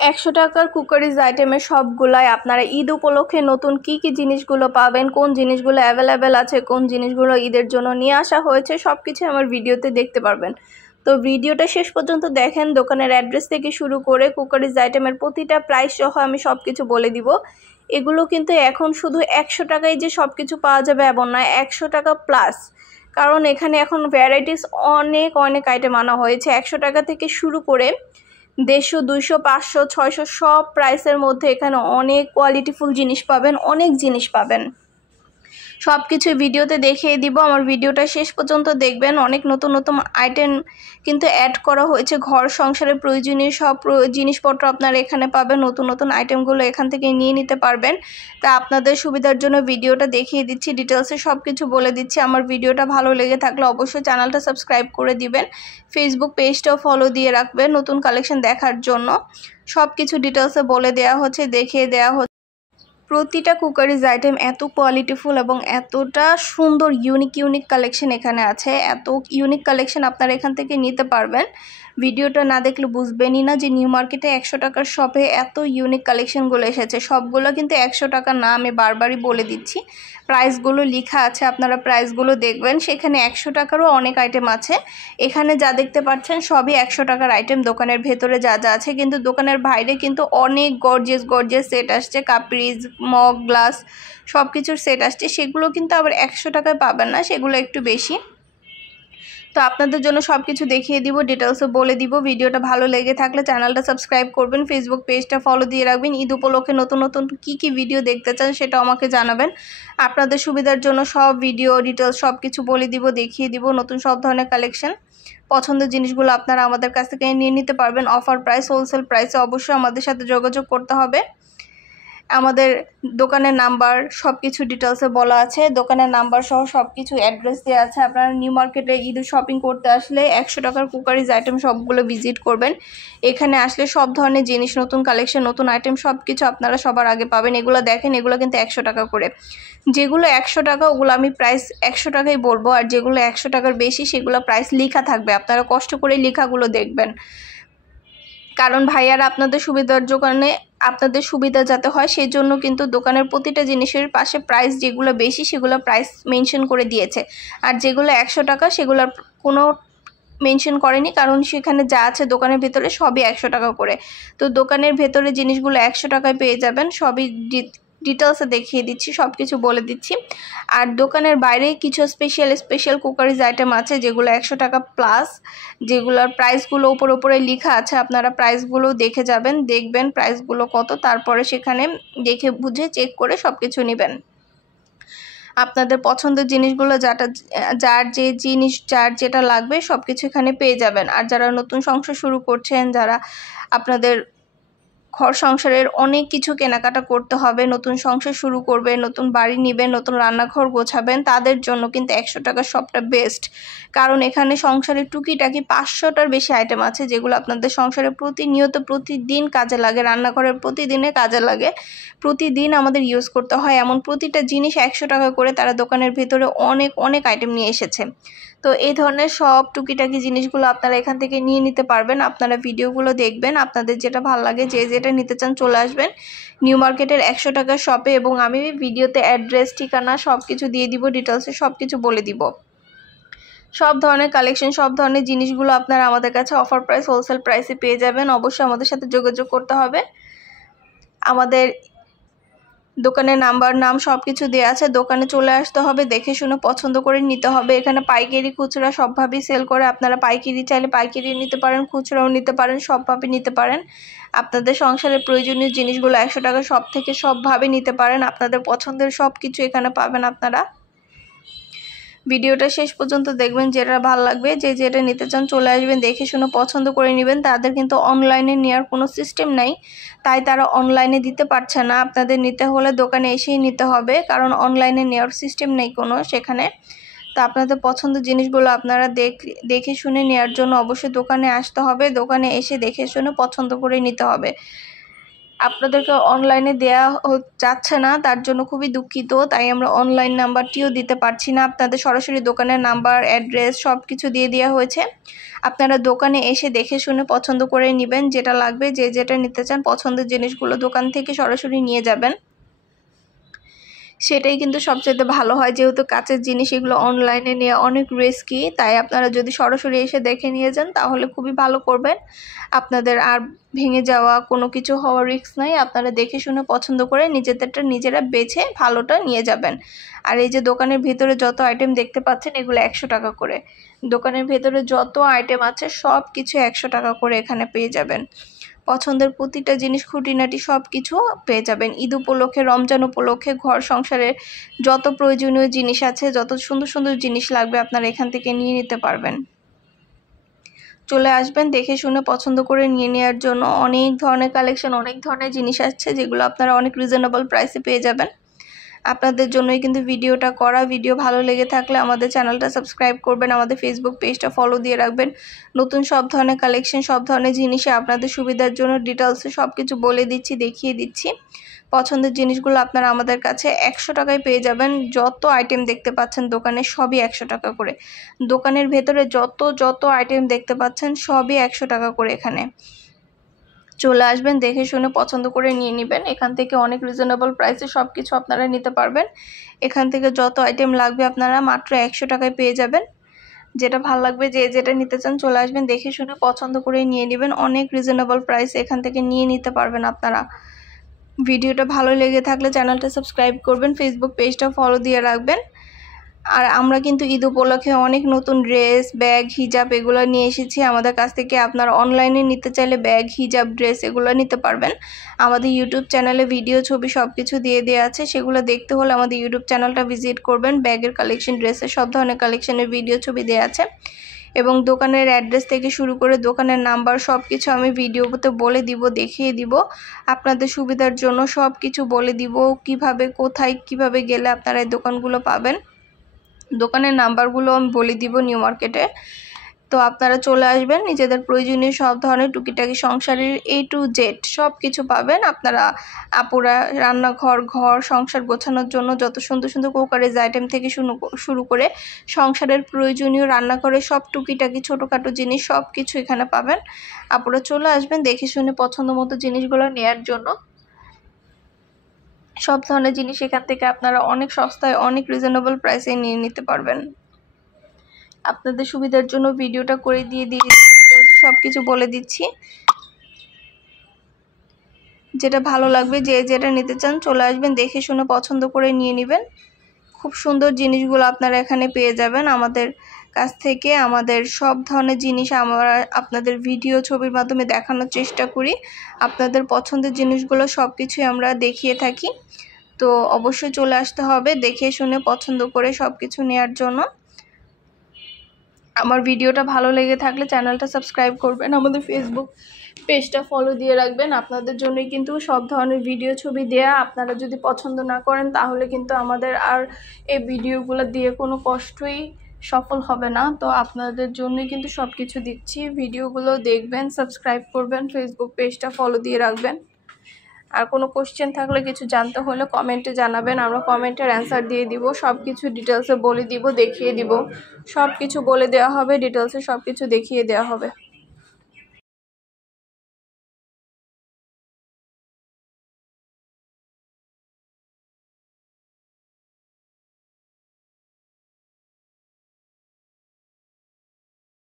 100 টাকার কুকারিজ আইটেমের সবগুলাই আপনারা ঈদ উপলক্ষে নতুন কি জিনিসগুলো পাবেন, কোন জিনিসগুলো অ্যাভেলেবেল আছে, কোন জিনিসগুলো ঈদের জন্য নিয়ে আসা হয়েছে সবকিছু আমার ভিডিওতে দেখতে পারবেন। তো ভিডিওটা শেষ পর্যন্ত দেখেন। দোকানের অ্যাড্রেস থেকে শুরু করে কুকারিজ আইটেমের প্রতিটা প্রাইস সহ আমি সবকিছু বলে দিব। এগুলো কিন্তু এখন শুধু 100 টাকায় যে সবকিছু পাওয়া যাবে এমন নয়, 100 টাকা প্লাস, কারণ এখানে এখন ভ্যারাইটিস অনেক আইটেম আনা হয়েছে। 100 টাকা থেকে শুরু করে 150, 200, 500, 600 সব প্রাইসের মধ্যে এখানে অনেক কোয়ালিটিফুল জিনিস পাবেন, অনেক জিনিস পাবেন। সব কিছু ভিডিওতে দেখিয়ে দিব, আমার ভিডিওটা শেষ পর্যন্ত দেখবেন। অনেক নতুন আইটেম কিন্তু অ্যাড করা হয়েছে, ঘর সংসারের প্রয়োজনীয় সব জিনিসপত্র আপনারা এখানে পাবেন। নতুন আইটেমগুলো এখান থেকে নিয়ে নিতে পারবেন। তা আপনাদের সুবিধার জন্য ভিডিওটা দেখিয়ে দিচ্ছি, ডিটেলসে সব কিছু বলে দিচ্ছি। আমার ভিডিওটা ভালো লেগে থাকলে অবশ্যই চ্যানেলটা সাবস্ক্রাইব করে দিবেন, ফেসবুক পেজটাও ফলো দিয়ে রাখবেন নতুন কালেকশন দেখার জন্য। সব কিছু ডিটেলসে বলে দেওয়া হচ্ছে, দেখিয়ে দেওয়া হচ্ছে। প্রতিটা কুকারিজ আইটেম এত কোয়ালিটিফুল এবং এতটা সুন্দর ইউনিক কালেকশন এখানে আছে। এত ইউনিক কালেকশন আপনারা এখান থেকে নিতে পারবেন। ভিডিওটা না দেখলে বুঝবেনই না যে নিউ মার্কেটে 100 টাকার শপে এত ইউনিক কালেকশনগুলো এসেছে। সবগুলো কিন্তু 100 টাকা না, আমি বারবারই বলে দিচ্ছি। প্রাইসগুলো লেখা আছে, আপনারা প্রাইসগুলো দেখবেন। সেখানে 100 টাকারও অনেক আইটেম আছে। এখানে যা দেখতে পাচ্ছেন সবই 100 টাকার আইটেম। দোকানের ভেতরে যা আছে, কিন্তু দোকানের বাইরে কিন্তু অনেক গর্জিয়াস সেট আসছে, কাপড়িজ, মগ, গ্লাস সব কিছুর সেট আসছে। সেগুলো কিন্তু আবার 100 টাকায় পাবেন না, সেগুলো একটু বেশি। তো আপনাদের জন্য সব কিছু দেখিয়ে দিব, ডিটেলসে বলে দিব। ভিডিওটা ভালো লেগে থাকলে চ্যানেলটা সাবস্ক্রাইব করবেন, ফেসবুক পেজটা ফলো দিয়ে রাখবেন। ঈদ উপলক্ষে নতুন কি ভিডিও দেখতে চান সেটা আমাকে জানাবেন। আপনাদের সুবিধার জন্য সব ভিডিও ডিটেলস সব কিছু বলে দিব, দেখিয়ে দিব। নতুন সব ধরনের কালেকশন, পছন্দের জিনিসগুলো আপনারা আমাদের কাছ থেকে নিয়ে নিতে পারবেন অফার প্রাইস, হোলসেল প্রাইসে। অবশ্যই আমাদের সাথে যোগাযোগ করতে হবে। আমাদের দোকানের নাম্বার সব কিছু ডিটেলসে বলা আছে, দোকানের নাম্বার সহ সব কিছু অ্যাড্রেস দেওয়া আছে। আপনারা নিউ মার্কেটে ঈদ শপিং করতে আসলে 100 টাকার কুকারিজ আইটেম সবগুলো ভিজিট করবেন। এখানে আসলে সব ধরনের জিনিস, নতুন কালেকশন, নতুন আইটেম সব কিছু আপনারা সবার আগে পাবেন। এগুলো দেখেন, এগুলো কিন্তু 100 টাকা করে। যেগুলো 100 টাকা ওগুলো আমি প্রাইস 100 টাকাই বলবো, আর যেগুলো 100 টাকার বেশি সেগুলো প্রাইস লেখা থাকবে। আপনারা কষ্ট করে লেখাগুলো দেখবেন, কারণ ভাইয়ারা আপনাদের সুবিধার দোকানে আপনাদের সুবিধা যাতে হয় সেই জন্য কিন্তু দোকানের প্রতিটা জিনিসের পাশে প্রাইস যেগুলো বেশি সেগুলো প্রাইস মেনশন করে দিয়েছে, আর যেগুলো 100 টাকা সেগুলোর কোনো মেনশন করেনি, কারণ সেখানে যা আছে দোকানের ভেতরে সবই 100 টাকা করে। তো দোকানের ভেতরে জিনিসগুলো 100 টাকায় পেয়ে যাবেন। সবই ডিটেলসে দেখিয়ে দিচ্ছি, সব কিছু বলে দিচ্ছি। আর দোকানের বাইরে কিছু স্পেশাল কুকারিজ আইটেম আছে যেগুলো 100 টাকা প্লাস, যেগুলোর প্রাইসগুলো উপরে লেখা আছে। আপনারা প্রাইসগুলো দেখে যাবেন, দেখবেন প্রাইসগুলো কত, তারপরে সেখানে দেখে বুঝে চেক করে সব কিছু নেবেন। আপনাদের পছন্দের জিনিসগুলো যার যেটা লাগবে সব কিছু এখানে পেয়ে যাবেন। আর যারা নতুন সংসার শুরু করছেন, যারা আপনাদের ঘর সংসারের অনেক কিছু কেনাকাটা করতে হবে, নতুন সংসার শুরু করবেন, নতুন বাড়ি নেবেন, নতুন রান্নাঘর গোছাবেন, তাদের জন্য কিন্তু 100 টাকা সবটা বেস্ট। কারণ এখানে সংসারের টুকিটাকি 500টার বেশি আইটেম আছে যেগুলো আপনাদের সংসারে প্রতিনিয়ত প্রতিদিন কাজে লাগে, রান্নাঘরের প্রতিদিনে কাজে লাগে, প্রতিদিন আমাদের ইউজ করতে হয়। এমন প্রতিটা জিনিস 100 টাকা করে তারা দোকানের ভেতরে অনেক আইটেম নিয়ে এসেছে। তো এই ধরনের সব টুকিটাকি জিনিসগুলো আপনারা এখান থেকে নিয়ে নিতে পারবেন। আপনারা ভিডিওগুলো দেখবেন, আপনাদের যেটা ভালো লাগে, যেটা নিতে চান চলে আসবেন নিউ মার্কেটের 100 টাকার শপে, এবং আমি ভিডিওতে অ্যাড্রেস, ঠিকানা সব কিছু দিয়ে দিব, ডিটেলসে সব কিছু বলে দিব। সব ধরনের কালেকশন, সব ধরনের জিনিসগুলো আপনারা আমাদের কাছে অফার প্রাইস, হোলসেল প্রাইসে পেয়ে যাবেন। অবশ্যই আমাদের সাথে যোগাযোগ করতে হবে। আমাদের দোকানের নাম সব কিছু দেওয়া আছে। দোকানে চলে আসতে হবে, দেখে শুনে পছন্দ করে নিতে হবে। এখানে পাইকারি খুচরা সবভাবেই সেল করে। আপনারা পাইকারি চাইলে পাইকারি নিতে পারেন, খুচরাও নিতে পারেন, সবভাবে নিতে পারেন। আপনাদের সংসারের প্রয়োজনীয় জিনিসগুলো 100 টাকা সব থেকে সবভাবে নিতে পারেন। আপনাদের পছন্দের সব কিছু এখানে পাবেন। আপনারা ভিডিওটা শেষ পর্যন্ত দেখবেন, যেটা ভালো লাগবে, যেটা নিতে চান চলে আসবেন, দেখে শুনে পছন্দ করে নেবেন। তাদের কিন্তু অনলাইনে নেওয়ার কোনো সিস্টেম নাই, তাই তারা অনলাইনে দিতে পারছে না। আপনাদের নিতে হলে দোকানে এসেই নিতে হবে, কারণ অনলাইনে নেওয়ার সিস্টেম নেই কোনো সেখানে। তো আপনাদের পছন্দের জিনিসগুলো আপনারা দেখে শুনে নেওয়ার জন্য অবশ্যই দোকানে আসতে হবে। দোকানে এসে দেখে শুনে পছন্দ করে নিতে হবে। আপনাদেরকে অনলাইনে দেয়া যাচ্ছে না, তার জন্য খুবই দুঃখিত। তাই আমরা অনলাইন নাম্বারটিও দিতে পারছি না। আপনাদের সরাসরি দোকানের নাম্বার, অ্যাড্রেস সব কিছু দিয়ে দেওয়া হয়েছে। আপনারা দোকানে এসে দেখে শুনে পছন্দ করে নেবেন, যেটা লাগবে, যে যেটা নিতে চান পছন্দের জিনিসগুলো দোকান থেকে সরাসরি নিয়ে যাবেন। সেটাই কিন্তু সবচেয়ে ভালো হয়, যেহেতু কাচের জিনিস এগুলো অনলাইনে নেওয়া অনেক রিস্কি। তাই আপনারা যদি সরাসরি এসে দেখে নিয়ে যান তাহলে খুবই ভালো করবেন। আপনাদের আর ভেঙে যাওয়া কোনো কিছু হওয়ার রিস্ক নাই। আপনারা দেখে শুনে পছন্দ করে নিজেদেরটা নিজেরা বেছে ভালোটা নিয়ে যাবেন। আর এই যে দোকানের ভিতরে যত আইটেম দেখতে পাচ্ছেন এগুলো 100 টাকা করে। দোকানের ভেতরে যত আইটেম আছে সব কিছু 100 টাকা করে এখানে পেয়ে যাবেন। পছন্দের প্রতিটা জিনিস খুঁটিনাটি সব কিছু পেয়ে যাবেন। ঈদ উপলক্ষে, রমজান উপলক্ষে ঘর সংসারের যত প্রয়োজনীয় জিনিস আছে, যত সুন্দর সুন্দর জিনিস লাগবে আপনারা এখান থেকে নিয়ে নিতে পারবেন। চলে আসবেন দেখে শুনে পছন্দ করে নিয়ে নেওয়ার জন্য। অনেক ধরনের কালেকশন, অনেক ধরনের জিনিস আসছে যেগুলো আপনারা অনেক রিজনেবল প্রাইসে পেয়ে যাবেন। আপনাদের জন্যই কিন্তু ভিডিওটা করা। ভিডিও ভালো লেগে থাকলে আমাদের চ্যানেলটা সাবস্ক্রাইব করবেন, আমাদের ফেসবুক পেজটা ফলো দিয়ে রাখবেন। নতুন সব ধরনের কালেকশন, সব ধরনের জিনিসে আপনাদের সুবিধার জন্য ডিটেলসে সব কিছু বলে দিচ্ছি, দেখিয়ে দিচ্ছি। পছন্দের জিনিসগুলো আপনারা আমাদের কাছে 100 টাকায় পেয়ে যাবেন। যত আইটেম দেখতে পাচ্ছেন দোকানে সবই 100 টাকা করে। দোকানের ভেতরে যত আইটেম দেখতে পাচ্ছেন সবই 100 টাকা করে। এখানে চলে আসবেন, দেখে শুনে পছন্দ করে নিয়ে নেবেন। এখান থেকে অনেক রিজনেবল প্রাইসে সব কিছু আপনারা নিতে পারবেন। এখান থেকে যত আইটেম লাগবে আপনারা মাত্র 100 টাকায় পেয়ে যাবেন। যেটা ভালো লাগবে, যে যেটা নিতে চান চলে আসবেন, দেখে শুনে পছন্দ করে নিয়ে নেবেন। অনেক রিজনেবল প্রাইসে এখান থেকে নিয়ে নিতে পারবেন আপনারা। ভিডিওটা ভালো লেগে থাকলে চ্যানেলটা সাবস্ক্রাইব করবেন, ফেসবুক পেজটা ফলো দিয়ে রাখবেন। আর আমরা কিন্তু ঈদ উপলক্ষে অনেক নতুন ড্রেস, ব্যাগ, হিজাব এগুলো নিয়ে এসেছি। আমাদের কাছ থেকে আপনারা অনলাইনে নিতে চাইলে ব্যাগ, হিজাব, ড্রেস এগুলো নিতে পারবেন। আমাদের ইউটিউব চ্যানেলে ভিডিও, ছবি সব কিছু দিয়ে দেওয়া আছে। সেগুলো দেখতে হলে আমাদের ইউটিউব চ্যানেলটা ভিজিট করবেন। ব্যাগের কালেকশন, ড্রেসের সব ধরনের কালেকশনের ভিডিও, ছবি দেওয়া আছে। এবং দোকানের অ্যাড্রেস থেকে শুরু করে দোকানের নাম্বার সব কিছু আমি ভিডিওতে বলে দিব, দেখিয়ে দিব। আপনাদের সুবিধার জন্য সব কিছু বলে দিব, কিভাবে, কোথায়, কিভাবে গেলে আপনারা এই দোকানগুলো পাবেন। দোকানের নাম্বারগুলো আমি বলে দিব নিউ মার্কেটে। তো আপনারা চলে আসবেন, নিজেদের প্রয়োজনীয় সব ধরনের টুকিটাকি সংসারের A to Z সব কিছু পাবেন। আপনারা আপুরা রান্নাঘর, ঘর সংসার গোছানোর জন্য যত সুন্দর সুন্দর কুকারেজ আইটেম থেকে শুরু করে সংসারের প্রয়োজনীয় রান্নাঘরের সব টুকিটাকি ছোটোখাটো জিনিস সব কিছু এখানে পাবেন। আপুরা চলে আসবেন দেখে শুনে পছন্দ মতো জিনিসগুলো নেয়ার জন্য। সব ধরনের জিনিস এখান থেকে আপনারা অনেক সস্তায়, অনেক রিজনেবল প্রাইসে নিয়ে নিতে পারবেন। আপনাদের সুবিধার জন্য ভিডিওটা করে দিয়ে ডিটেলস সব কিছু বলে দিচ্ছি। যেটা ভালো লাগবে, যে যেটা নিতে চান চলে আসবেন, দেখে শুনে পছন্দ করে নিয়ে নেবেন। খুব সুন্দর জিনিসগুলো আপনারা এখানে পেয়ে যাবেন আমাদের কাছ থেকে। আমাদের সব ধরনের জিনিস আমরা আপনাদের ভিডিও, ছবির মাধ্যমে দেখানোর চেষ্টা করি। আপনাদের পছন্দের জিনিসগুলো সব কিছুই আমরা দেখিয়ে থাকি। তো অবশ্যই চলে আসতে হবে দেখে শুনে পছন্দ করে সব কিছু নেওয়ার জন্য। আমার ভিডিওটা ভালো লেগে থাকলে চ্যানেলটা সাবস্ক্রাইব করবেন, আমাদের ফেসবুক পেজটা ফলো দিয়ে রাখবেন। আপনাদের জন্যই কিন্তু সব ধরনের ভিডিও, ছবি দেয়া। আপনারা যদি পছন্দ না করেন তাহলে কিন্তু আমাদের আর এই ভিডিওগুলো দিয়ে কোনো কষ্টই সফল হবে না। তো আপনাদের জন্যই কিন্তু সব কিছু দিচ্ছি। ভিডিওগুলো দেখবেন, সাবস্ক্রাইব করবেন, ফেসবুক পেজটা ফলো দিয়ে রাখবেন। আর কোনো কোশ্চেন থাকলে, কিছু জানতে হলে কমেন্টে জানাবেন, আমরা কমেন্টের অ্যান্সার দিয়ে দিব। সব কিছু ডিটেলসে বলে দিব, দেখিয়ে দিব। সব কিছু বলে দেওয়া হবে, ডিটেলসে সব কিছু দেখিয়ে দেওয়া হবে।